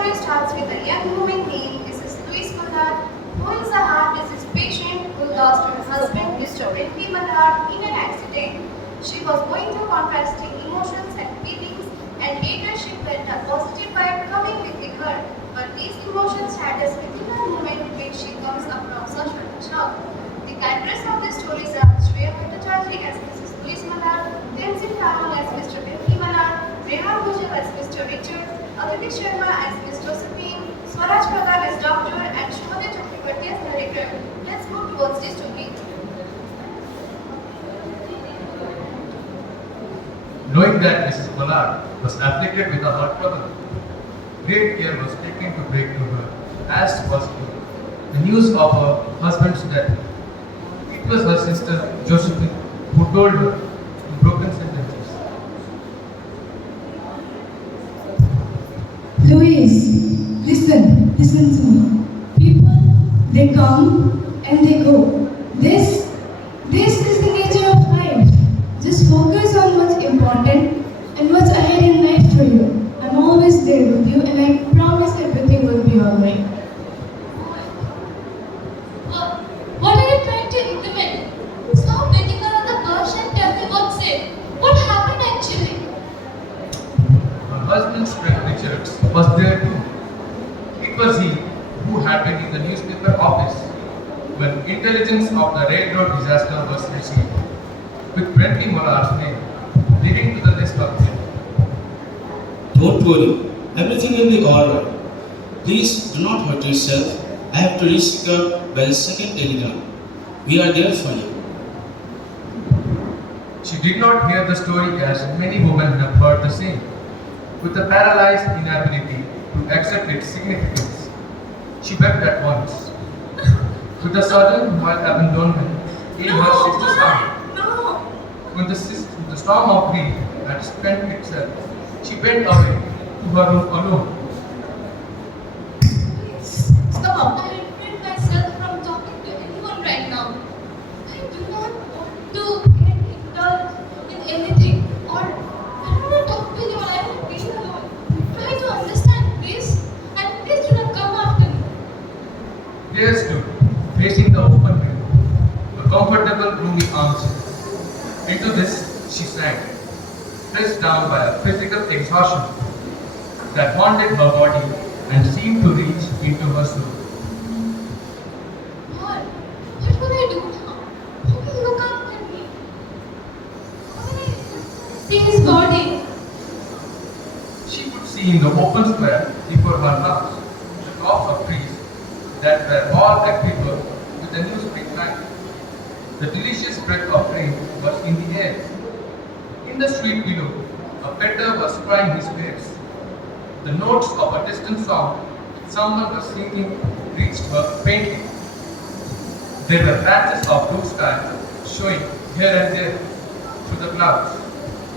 story starts with a young woman named Mrs. Louise Mallard, who is a heart disease patient who lost her husband, Mr. Bentley Mallard, in an accident. She was going through contrasting emotions and feelings, and later she felt a positive vibe coming within her. But these emotions shatters within her moment when she comes across a sudden shock. The characters of the stories are Shreya Bhattacharjee as Mrs. Louise Mallard, Tenzin Ramon as Mr. Bentley Mallard, Rehan Bhujal as Mr. Richard, Aditi Sharma as Miss Josephine, Swaraj Pradhan as Doctor, and Shobhita Chakrabarti as Narrator. Let's move towards the story. Knowing that Mrs. Pollard was afflicted with a heart problem, great care was taken to break to her, as possible, the news of her husband's death. It was her sister Josephine who told her in broken sentences. Louise, listen to me. People, they come and they go. This is the nature of life. Just focus on what's important and what's ahead in life for you. I'm always there with you and I promise everything will be alright. What are you trying to implement? Stop waiting around the bush and tell me what's it. What happened actually? Her husband's friend Richards was there too. It was he who had been in the newspaper office when intelligence of the railroad disaster was received, with Bentley Mallard's name leading to the list of them. Don't worry, everything will be alright. Please do not hurt yourself. I have to reach Chicago by the second telegram. We are there for you. She did not hear the story as many women have heard the same, with a paralyzed inability to accept its significance. She wept at once. With a sudden wild abandonment in her sister's arms. No! When the storm of grief had spent itself, she went away to her room alone. Stop! I refrain myself from talking to anyone right now. I do not want to get indulged in anything. Or I don't want to talk to anyone. I want to be alone. Try to understand this and please do not come after me. There stood, facing the open window, a comfortable roomy armchair. Into this she sank, pressed down by a physical exhaustion that haunted her body and seemed to reach into her soul. What will I do now? Who will look after me? How will I see his body? She could see in the open square before her house the tops of trees that were all aglow with the new spring light. The delicious breath of rain was in the air. In the street below, a peddler was crying his wares. The notes of a distant song someone was singing reached her faintly. There were patches of blue sky showing here and there through the clouds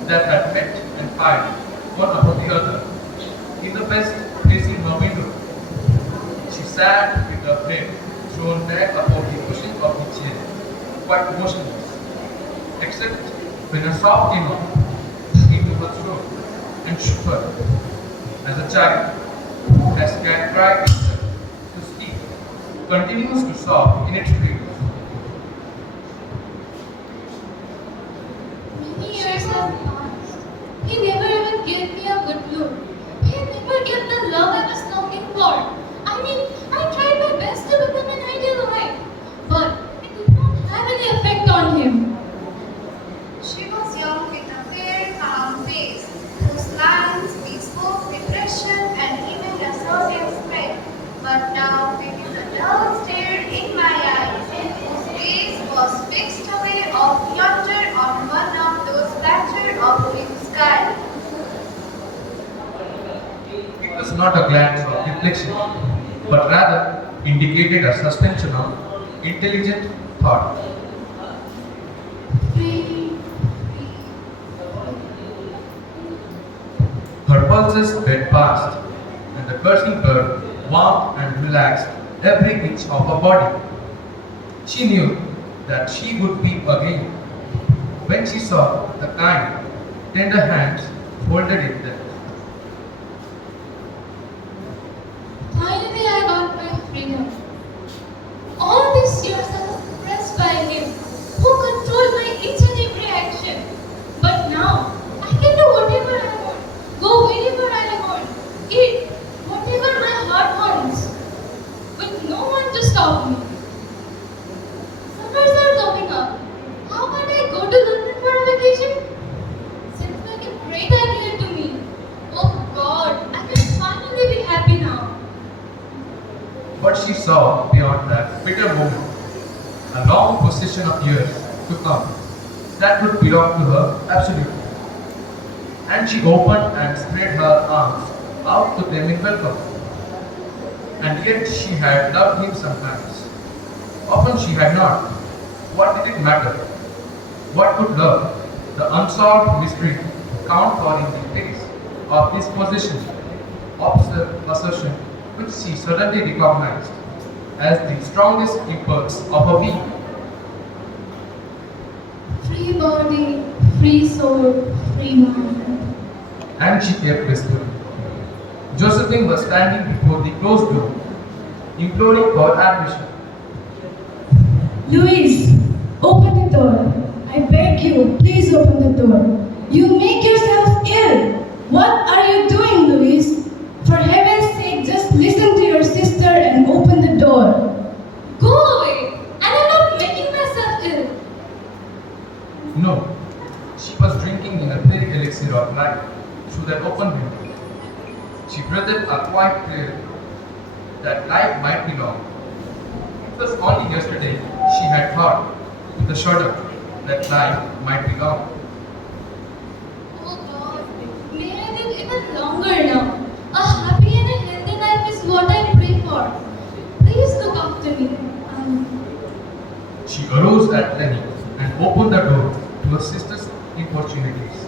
that had met and piled one above the other. In the west, facing her window, she sat with her head thrown back above the cushion of the chair, quite motionless, except when a sob came up into her throat and shook her, as a child, as can cry itself to speak, continues to sob in its dreams. Many years have passed. He never even gave me a good look. He never gave the love I was longing for. I mean, I tried my best to become an ideal wife, but it did not have any effect on him. She was young with a fair, calm face, whose lines bespoke depression and even a certain strength. But now it is a dull stare in my eyes, whose gaze was fixed away off yonder on one of those patches of blue sky. It was not a glance of reflection, but rather indicated a suspension of intelligent thought. Her pulses beat fast, and the bursting blood warmed and relaxed every inch of her body. She knew that she would weep again when she saw the kind, tender hands folded in death. stop me. Summers are coming up. How can I go to London for a vacation? Seems like a great idea to me. Oh God, I can finally be happy now. But she saw beyond that bitter moment a long procession of years to come that would belong to her absolutely. And she opened and spread her arms out to them in welcome. And yet she had loved him sometimes. Often she had not. What did it matter? What could love, the unsolved mystery, count for in the face of his possession, assertion, which she suddenly recognized as the strongest impulse of her being? Free body, free soul, free mind. And she kept whispering. Josephine was standing before the closed door, imploring for admission. Louise, open the door. I beg you, please open the door. You make yourself ill. What are you doing, Louise? For heaven's sake, just listen to your sister and open the door. Go away! And I'm not making myself ill. No, she was drinking in a very elixir of life through that open window. She breathed a quiet prayer that life might be long. It was only yesterday she had thought with a shudder that life might be long. Oh God, may I live even longer now. A happy and a healthy life is what I pray for. Please look after me. She arose at length and opened the door to her sister's importunities.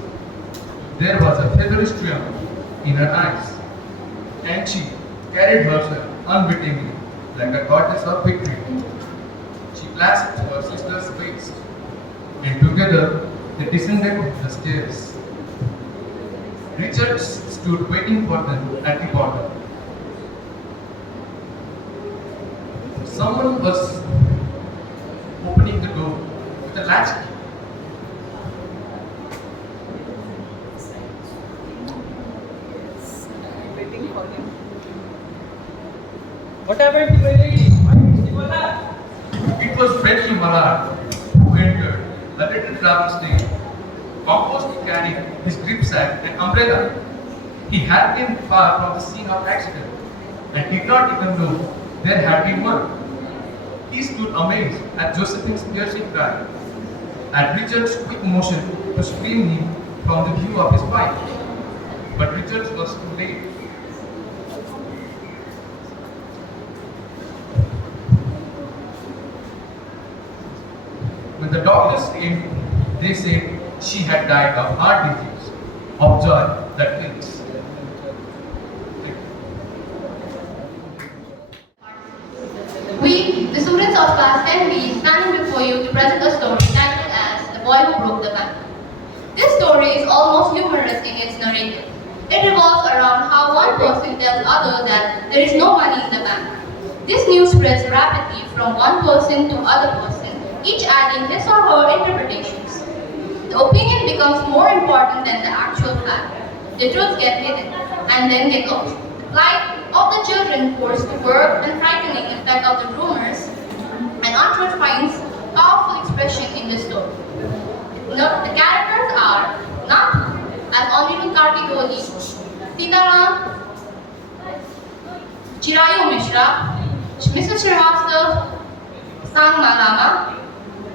There was a feverish triumph in her eyes, and she carried herself unwittingly like a goddess of victory. She clasped her sister's waist, and together they descended the stairs. Richard stood waiting for them at the bottom. Someone was opening the door with a latchkey. What happened to my lady? Why did you laugh? It was Bentley Mallard who entered, a little travel stage, composed to carry his grip sack and umbrella. He had been far from the scene of accident and did not even know there had been one. He stood amazed at Josephine's piercing cry, at Richard's quick motion to screen him from the view of his wife. But Richard was too late. When the doctors came, they said she had died of heart disease, of joy that kills. We, the students of class 10B, standing before you to present a story titled as The Boy Who Broke the Bank. This story is almost humorous in its narrative. It revolves around how one person tells other that there is no money in the bank. This news spreads rapidly from one person to other person, each adding his or her interpretations. The opinion becomes more important than the actual fact. The truths get hidden and then get lost. Like of the children forced to work and frightening effect of the rumors, and Untruth finds powerful expression in this story. The characters are Nathu as Anirudh Kartikoli, Sitaram, Chirayu Mishra, Mrs. Srivastava, Sang Malama,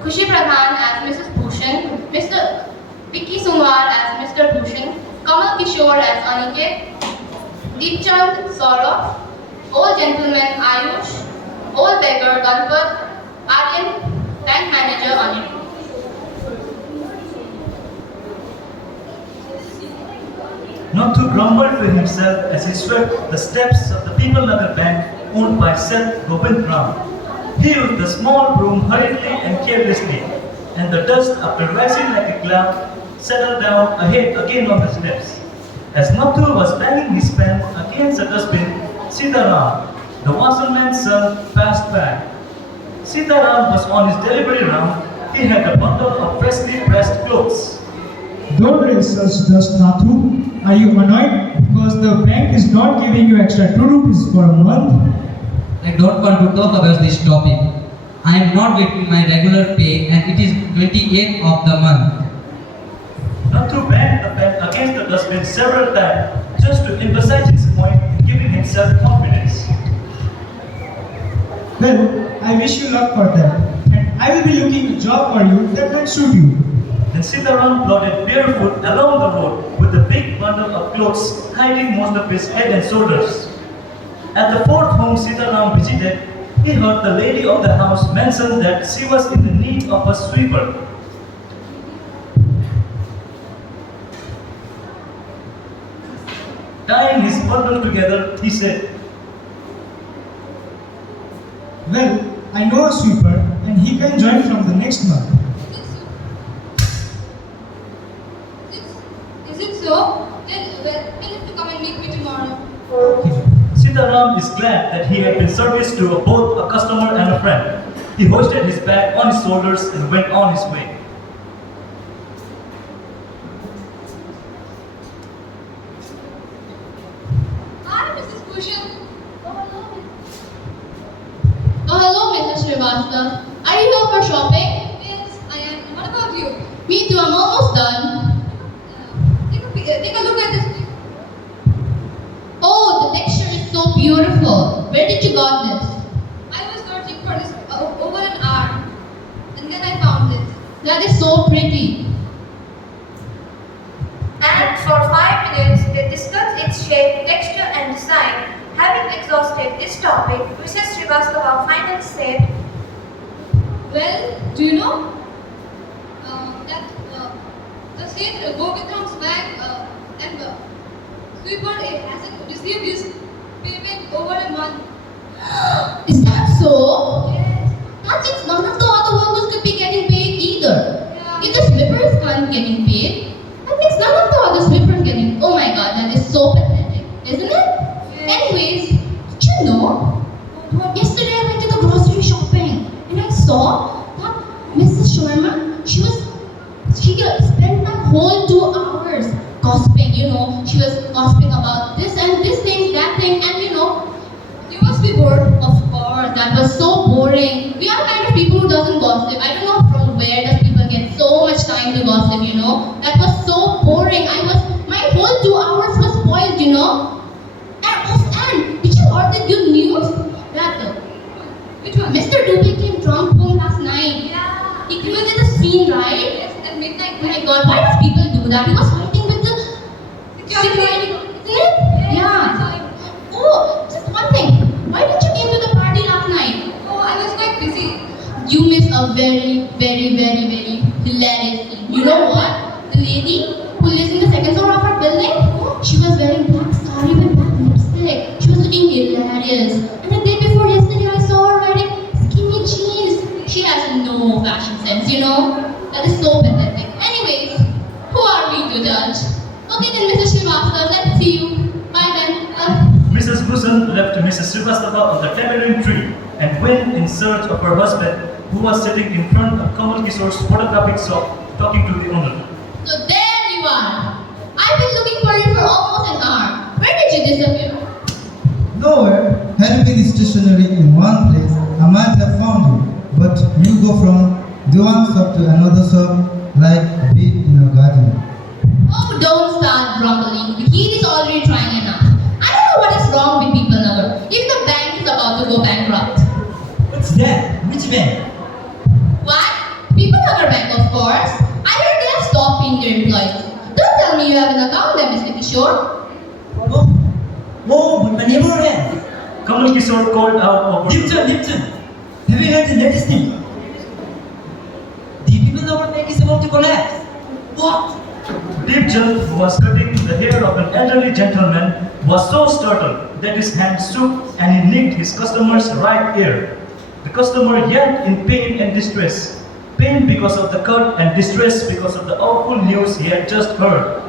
Khushi Pradhan as Mrs. Bhushan, Mr. Vicky Sunwar as Mr. Bhushan, Kamal Kishore as Aniket, Deepchand Saurabh, Old Gentleman Ayush, Old Beggar Ganpat, Aryan, Bank Manager Anirudh. Nathu grumbled to himself as he swept the steps of the People Nagar Bank owned by Seth Gobind Ram. He used the small broom hurriedly and carelessly, and the dust, after rising like a cloud, settled down again on his lips. As Nathu was banging his pen against the dustbin, Sitaram, the washerman's son, passed by. Sitaram was on his delivery round. He had a bundle of freshly pressed clothes. Don't raise such dust, Nathu. Are you annoyed because the bank is not giving you extra 2 rupees for a month? I don't want to talk about this topic. I am not getting my regular pay and it is 28th of the month. Nathu banged the pen against the dustbin several times just to emphasize his point, giving himself confidence. Well, I wish you luck for that. And I will be looking a job for you that might suit you. Then Sitaram plodded barefoot along the road with a big bundle of clothes hiding most of his head and shoulders. At the fourth home Sitaram visited, he heard the lady of the house mention that she was in the need of a sweeper. Tying his bundle together, he said, Well, I know a sweeper and he can join from the next month. Is it so? Then tell him to come and meet me tomorrow. Sitaram is glad that he had been serviced to both a customer and a friend. He hoisted his bag on his shoulders and went on his way. Hi, Mrs. Bhushan. Oh, hello, Mrs. Srivastava. Are you here for shopping? Yes, I am. What about you? Me too, I'm almost done. Take a look at this. Oh, the texture is so beautiful. Where did you got this? I was searching for this over an hour, and then I found this. That is so pretty. And for 5 minutes, they discussed its shape, texture, and design. Having exhausted this topic, Mrs. Srivastava finally said, Well, do you know that the state Govindram's bank and sweeper hasn't received his payment over a month. Is that so? Yes. That means none of the other workers could be getting paid either. Yeah. If the sweepers aren't getting paid, that means none of the other sweepers getting. Oh my god, that is so pathetic, isn't it? Anyways, did you know? Yesterday I went to the grocery shopping and I saw that Mrs. Sharma, she spent the whole 2 hours gossiping, she was gossiping about this and this thing, that thing, and you must be bored. Of course, that was so boring. We are kind of people who doesn't gossip. I don't know from where does people get so much time to gossip, That was so boring. My whole 2 hours was spoiled, And did you hear the good news? That Which one? Mr. Dubey came drunk home last night. Yeah. He created a scene, right? Yes, at midnight. Oh my god, why do people do that? He was fighting with the Security. isn't it? Yeah. Oh, just one thing. Why didn't you came to the party last night? Oh, I was quite busy. You missed a very, very, very, very hilarious thing. You know what? The lady who lives in the second floor of our building, she was wearing black sari with black lipstick. She was looking hilarious. And the day before yesterday, I saw her wearing skinny jeans. She has no fashion sense, That is so pathetic. Anyways, who are we to judge? Okay then, Mrs. Srivastava, let's see you. Bye then. Mrs. Bhushan left Mrs. Srivastava on the tamarind tree and went in search of her husband, who was sitting in front of Kamal Kishore's photographic shop talking to the owner. So there you are. I've been looking for you for almost an hour. Where did you disappear? Nowhere. Had you been stationary in one place, I might have found you. But you go from the one shop to another shop like a bee in a garden. Oh, don't start grumbling. The heat is already trying enough. I don't know what is wrong with people now. Even the bank is about to go bankrupt. What's that? Which bank? What? People Nagar Bank, of course. I heard they have stopped paying their employees. Don't tell me you have an account there, Mr. Kishore. Oh, but my neighbor has. Kamal Kishore called out over. Lipton, have you heard the latest thing? The people Nagar Bank is about to collapse. What? Deepjal, who was cutting the hair of an elderly gentleman, was so startled that his hand shook and he nicked his customer's right ear. The customer yelled in pain and distress. Pain because of the cut and distress because of the awful news he had just heard.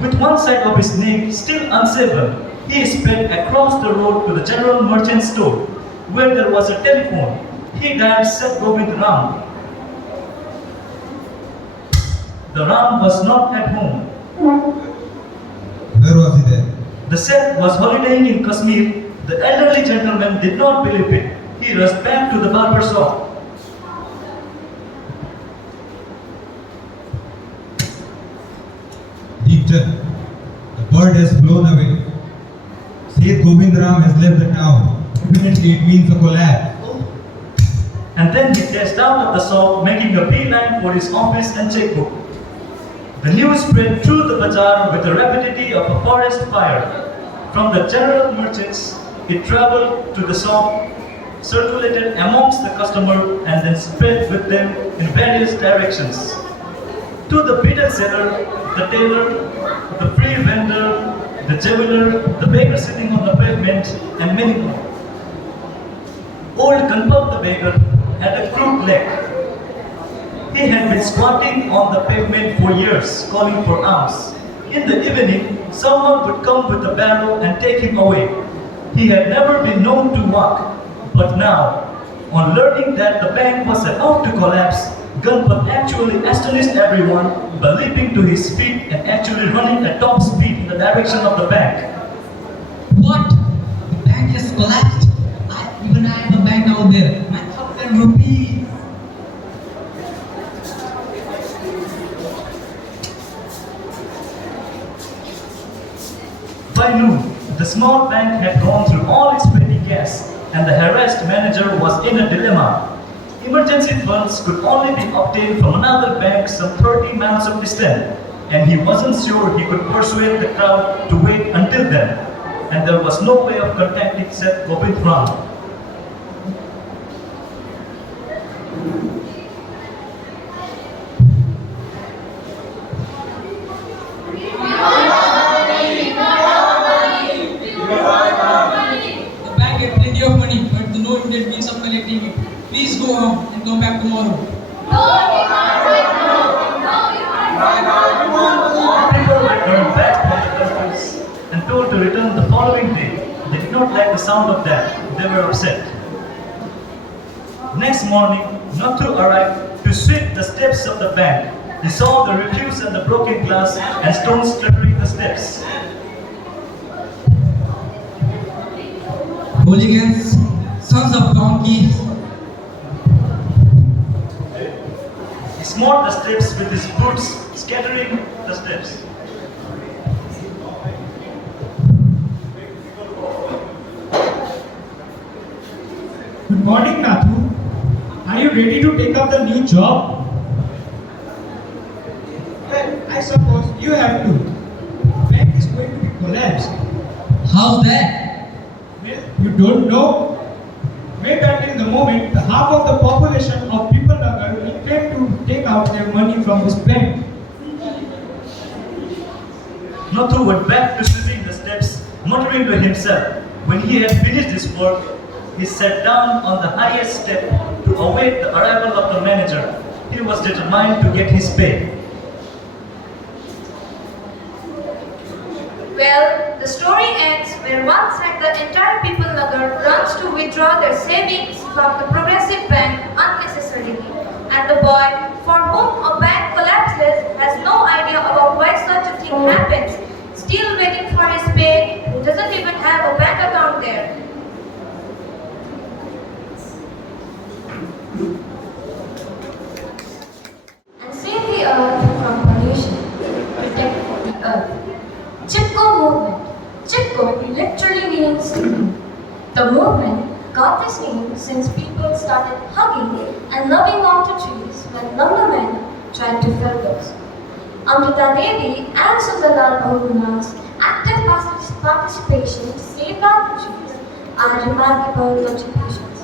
With one side of his neck still unshaven, he sped across the road to the general merchant store, where there was a telephone. He dialed Seth Govind Ram. The Ram was not at home. Where was he then? The Seth was holidaying in Kashmir The elderly gentleman did not believe it. He rushed back to the barber shop. Deepton, the bird has flown away. Seth Govindram has left the town. Definitely it means a collapse. And then he dashed out of the shop, making a beeline for his office and checkbook. The news spread through the bazaar with the rapidity of a forest fire. From the general merchants, it traveled to the shop, circulated amongst the customer, and then spread with them in various directions. To the betel seller, the tailor, the free vendor, the jeweler, the baker sitting on the pavement, and many more. Old Kanpal the baker had a crooked leg. He had been squatting on the pavement for years, calling for alms. In the evening, someone would come with a barrow and take him away. He had never been known to walk, but now, on learning that the bank was about to collapse, Ganpat actually astonished everyone by leaping to his feet and actually running at top speed in the direction of the bank. What? The bank has collapsed? Even I have a bank out there. My 1,000 rupees. By noon, the small bank had gone through all its petty cash, and the harassed manager was in a dilemma. Emergency funds could only be obtained from another bank some 30 miles of distance, and he wasn't sure he could persuade the crowd to wait until then, and there was no way of contacting Seth Govindram. The bank had plenty of money, but no immediate means of collecting it. Please go home and come back tomorrow. People returned back to their countries and told to return the following day. They did not like the sound of that. They were upset. Next morning, Nathu arrived to sweep the steps of the bank. He saw the refuse and the broken glass and stones cluttering the steps. Hooligans, sons of donkeys. He smote the steps with his boots, scattering the steps. Good morning, Nathu. Are you ready to take up the new job? Well, I suppose you have to. The bank is going to be collapsed. How's that? Well, you don't know? Wait until the moment the half of the population of Pipalnagar will claim to take out their money from this bank. Nathu went back to sweeping the steps, muttering to himself. When he had finished his work, he sat down on the highest step to await the arrival of the manager. He was determined to get his pay. Well, the story ends where one side the entire Pipalnagar runs to withdraw their savings from the Progressive Bank unnecessarily, and the boy for whom a bank collapses has no idea about why such a thing happens, still waiting for his pay, who doesn't even have a bank account there. And save the earth from pollution. Protect the earth. Chipko movement. Chipko literally means the movement got this name since people started hugging and loving onto trees when lumbermen tried to fell those. Amrita Devi and Sundarlal Bahuguna's active participation to safeguard the trees are remarkable contributions.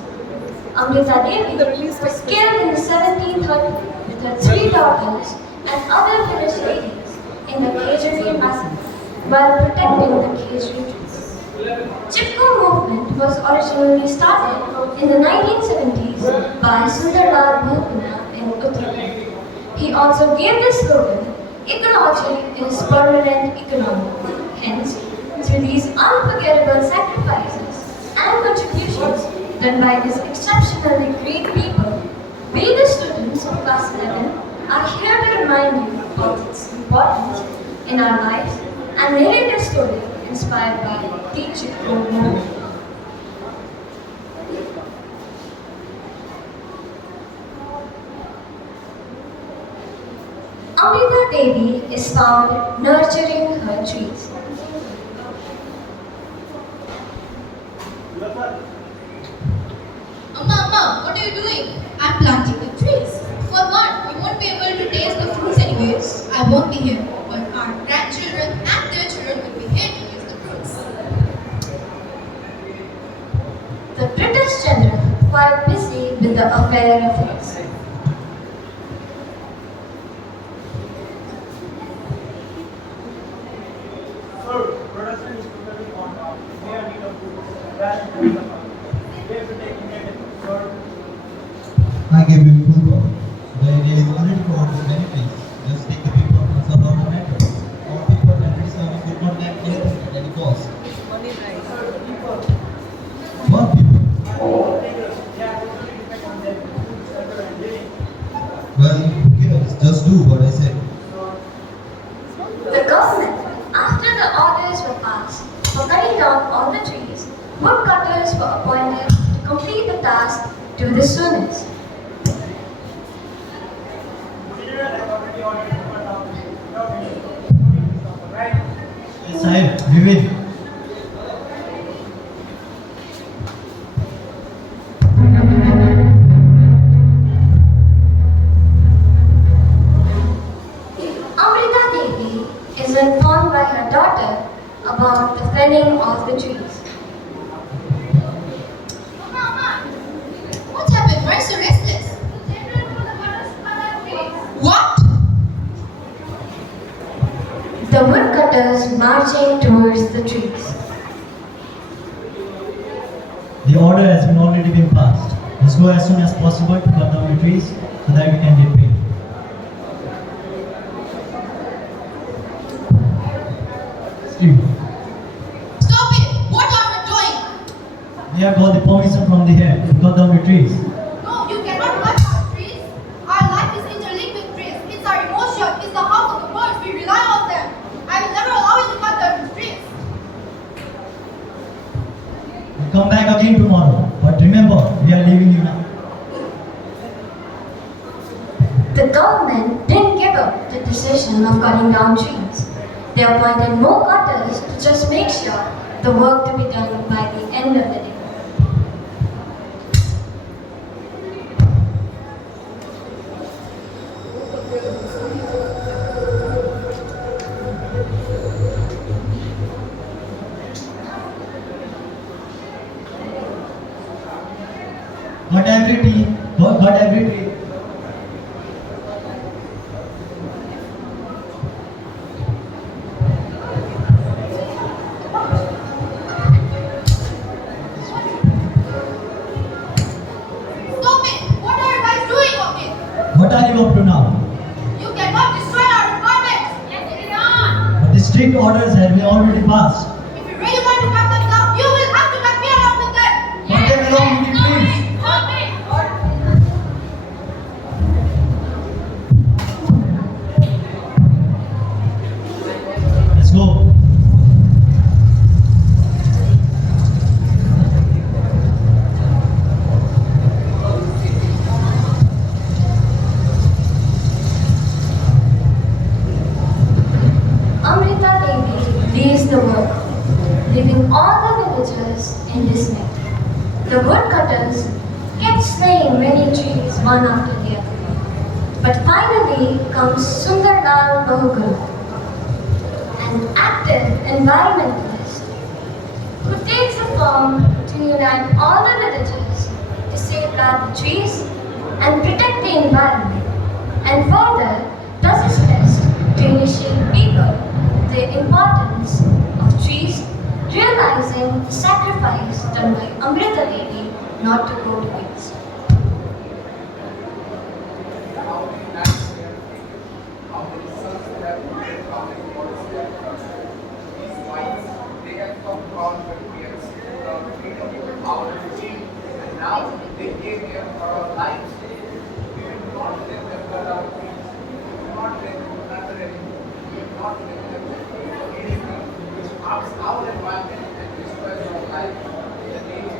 Amrita Devi was killed in the 1730s with her 3 daughters and other village ladies in the Kejari massacre while protecting the Kejari trees. Chipko movement was originally started in the 1970s by Sundarlal Bahuguna in Uttarakhand. He also gave the slogan, "Ecology is permanent economy." Hence, through these unforgettable sacrifices and contributions done by these exceptionally great people, we the students of class 11 are here to remind you of its importance in our lives and narrate a story inspired by the Chipko movement. Devi is found nurturing her trees. Amma, what are you doing? I'm planting the trees. For what? We won't be able to taste the fruits anyways. I won't be here, but our grandchildren and their children will be here to taste the fruits. The British general quite busy with the affair of his. Sir, production is totally on now. We are need of goods. That is the fund. We have to take immediate action. Sir, I gave you full power. The area is already covered with many things. Just take the people and solve all the matter. Our people and British service would not lack anything at any cost. sir, people. What people? They are totally depend on their food, shelter, and living. Well, who cares? Just do what I say. The government, after the orders were passed for cutting down all the trees, woodcutters were appointed to complete the task to the soonest. Children have already ordered to cut down right? Yes, Sahib, we will. Amrita Devi is informed by her daughter about the felling of the trees. Amma, what happened? Why are you so restless? What? The woodcutters marching towards the trees. The order has already been passed. Let's go as soon as possible to cut down the trees so that we can get paid. Steve, Stop it! What are you doing? we have got the permission from the head to cut down the trees. No, you cannot cut our trees. Our life is interlinked with trees. It's our emotion. It's the house of the birds. We rely on them. I will never allow you to cut the trees. We'll come back again tomorrow. But remember, we are leaving you now. The government didn't give up the decision of cutting down trees. They appointed more cutters to just make sure the work to be done by the end of the day. Cut every tree. Cut every tree. Stop it! What are you guys doing of it? What are you up to now? You cannot destroy our environment. Yes, it is. But the strict orders have been already passed. If you really want to cut them down, you will have to cut me along with them. Cut them along with the trees. Stop it! Let's go. Amrita Devi leaves the work, leaving all the villagers in dismay. The woodcutters kept slaying many trees one after the other. But finally comes Sundarlal Bahugul, an active environmentalist who takes a firm to unite all the villagers to safeguard the trees and protect the environment, and further does his best to initiate people the importance of trees, realizing the sacrifice done by Amrita Devi not to go to waste. How many nights we have taken, how many sons we have created, how many boys we have crushed. These wives, they have come out when we have seen our freedom, our regime, and now they came here for our lives. We will not let them cut our trees. We will not let them plunder anything. We will not let them do anything which harms our environment and destroys our life. In the name of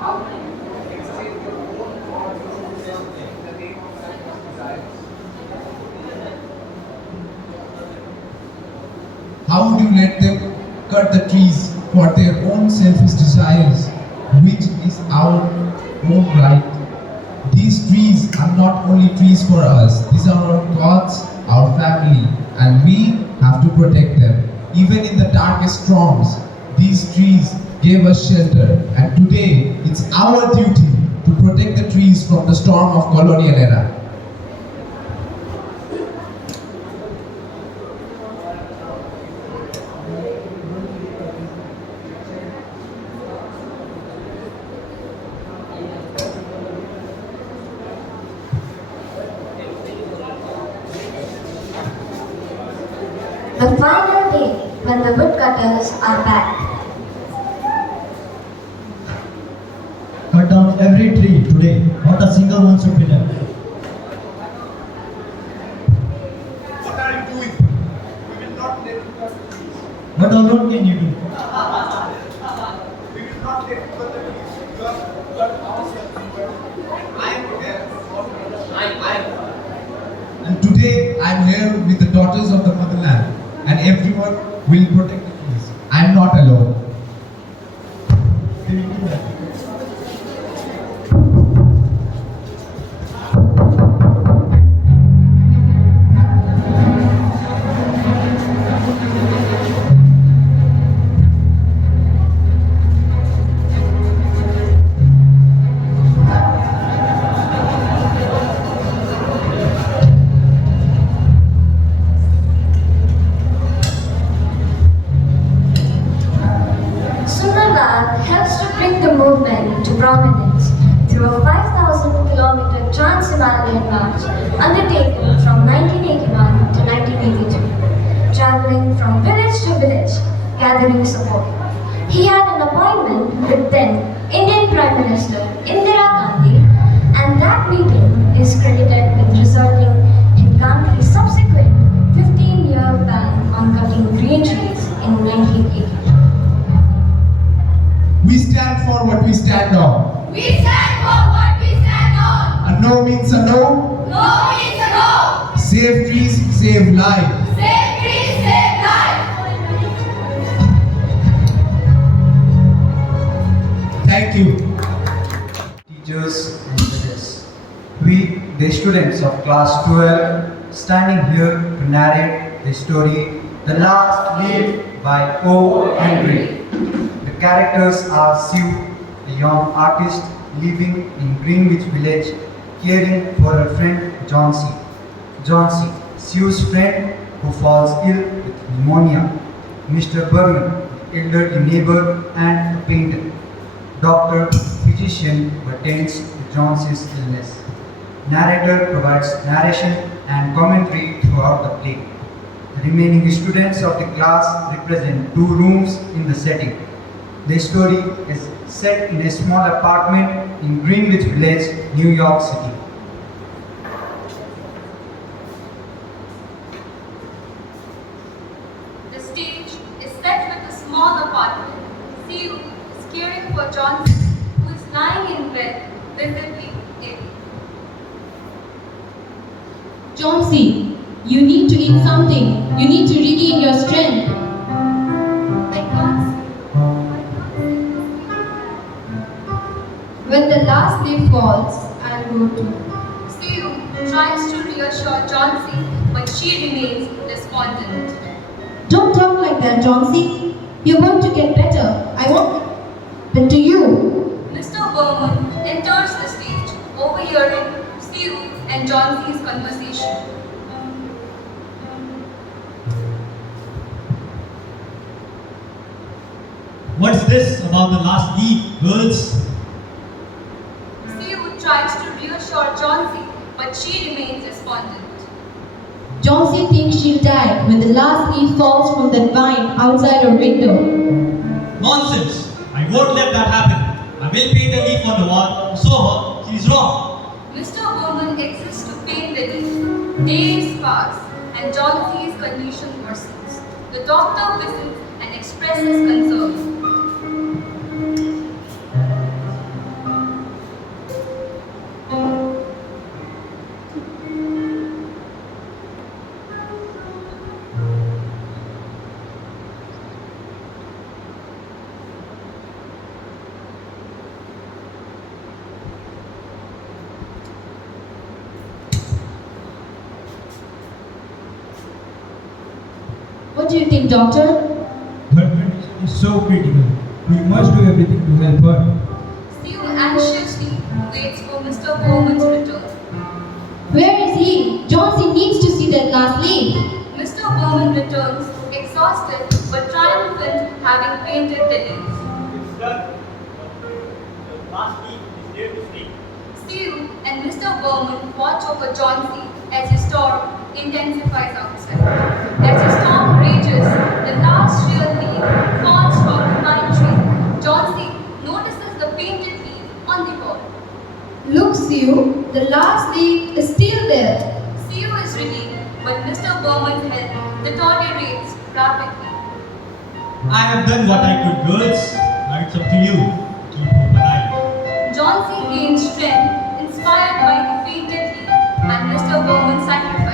how can you exchange your own God in the name of selfish desires? let them cut the trees for their own selfish desires, which is our own right. These trees are not only trees for us, these are our gods, our family, and we have to protect them. Even in the darkest storms, these trees gave us shelter, and today it's our duty to protect the trees from the storm of colonial era. The final day when the woodcutters are back. Cut down every tree today, not a single one should be left. What are you doing? We will not let you cut the trees. What alone can you do? We will not let you cut the trees. You have cut ourselves. I am here. And today I'm here with the daughters of the motherland, and everyone will protect the trees. I'm not alone. Sunderland helps to bring the movement to prominence through a 5,000-kilometer trans-Himalayan march undertaken from 1981 to 1982, traveling from village to village, gathering support. He had an appointment with then Indian Prime Minister Indira Gandhi, and that meeting is credited with resulting in Gandhi's subsequent 15-year ban on cutting green trees in 1980. We stand for what we stand on. We stand for what we stand on. A no means a no. No means a no. Save trees, save life. Save trees, save life. Thank you. Teachers and judges. We, the students of class 12, standing here to narrate the story The Last Leaf by O. Henry. The characters are Sue, a young artist living in Greenwich Village, caring for her friend John C. John C., Sue's friend who falls ill with pneumonia. Mr. Berman, elderly neighbor and a painter. Doctor, physician who attends to John C.'s illness. Narrator provides narration and commentary throughout the play. The remaining students of the class represent two rooms in the setting. The story is set in a small apartment in Greenwich Village, New York City. The stage is set with a small apartment. Sue is caring for Johnson, who is lying in bed, visibly ill. John C., you need to eat something. You need to regain your strength. I can't see. When the last leaf falls, I'll go too. Sue tries to reassure Johnsy, but she remains despondent. Don't talk like that, John C. You're going to get better. I won't. But to you. Mr. Berman enters the stage, overhearing Sue and Johnsy's conversation. What's this about the last leaf, girls? Sue tries to reassure Johnsy, but she remains despondent. John C. thinks she'll die when the last leaf falls from that vine outside her window. Nonsense! I won't let that happen. I will paint a leaf on the wall. So her, she's wrong. Mr. Berman exists to pain the leaf. Days pass, and Johnsy's condition worsens. The doctor visits and expresses concern. you think, doctor? Her condition is so critical. We must do everything to help her. Stu anxiously waits for Mr. Bowman's return. Where is he? Johnsy needs to see that last leaf. Mr. Bowman returns, exhausted but triumphant, having painted the leaves. Stu and Mr. Bowman watch over Johnsy as his storm intensifies outside. As the storm rages, the last real leaf falls from the pine tree. Johnsy notices the painted leaf on the wall. Look, Sue, the last leaf is still there. Stu is relieved, but Mr. Bowman's health deteriorates rapidly. I have done what I could, girls. Now it's up to you. Keep hope alive. Johnsy gains strength inspired by the painted leaf and Mr. Bowman's sacrifice.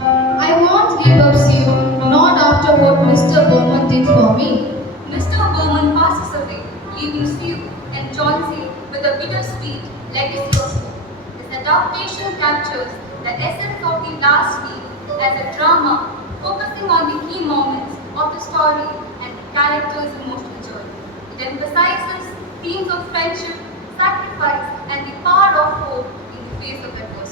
I won't give up, Sue, not after what Mr. Bowman did for me. Mr. Bowman passes away, leaving Stu and Johnsy with a bittersweet legacy of hope. This adaptation captures the essence of the last leaf as a drama focusing on the key moments of the story and the characters' emotional journey. It emphasizes themes of friendship, sacrifice, and the power of hope in the face of adversity.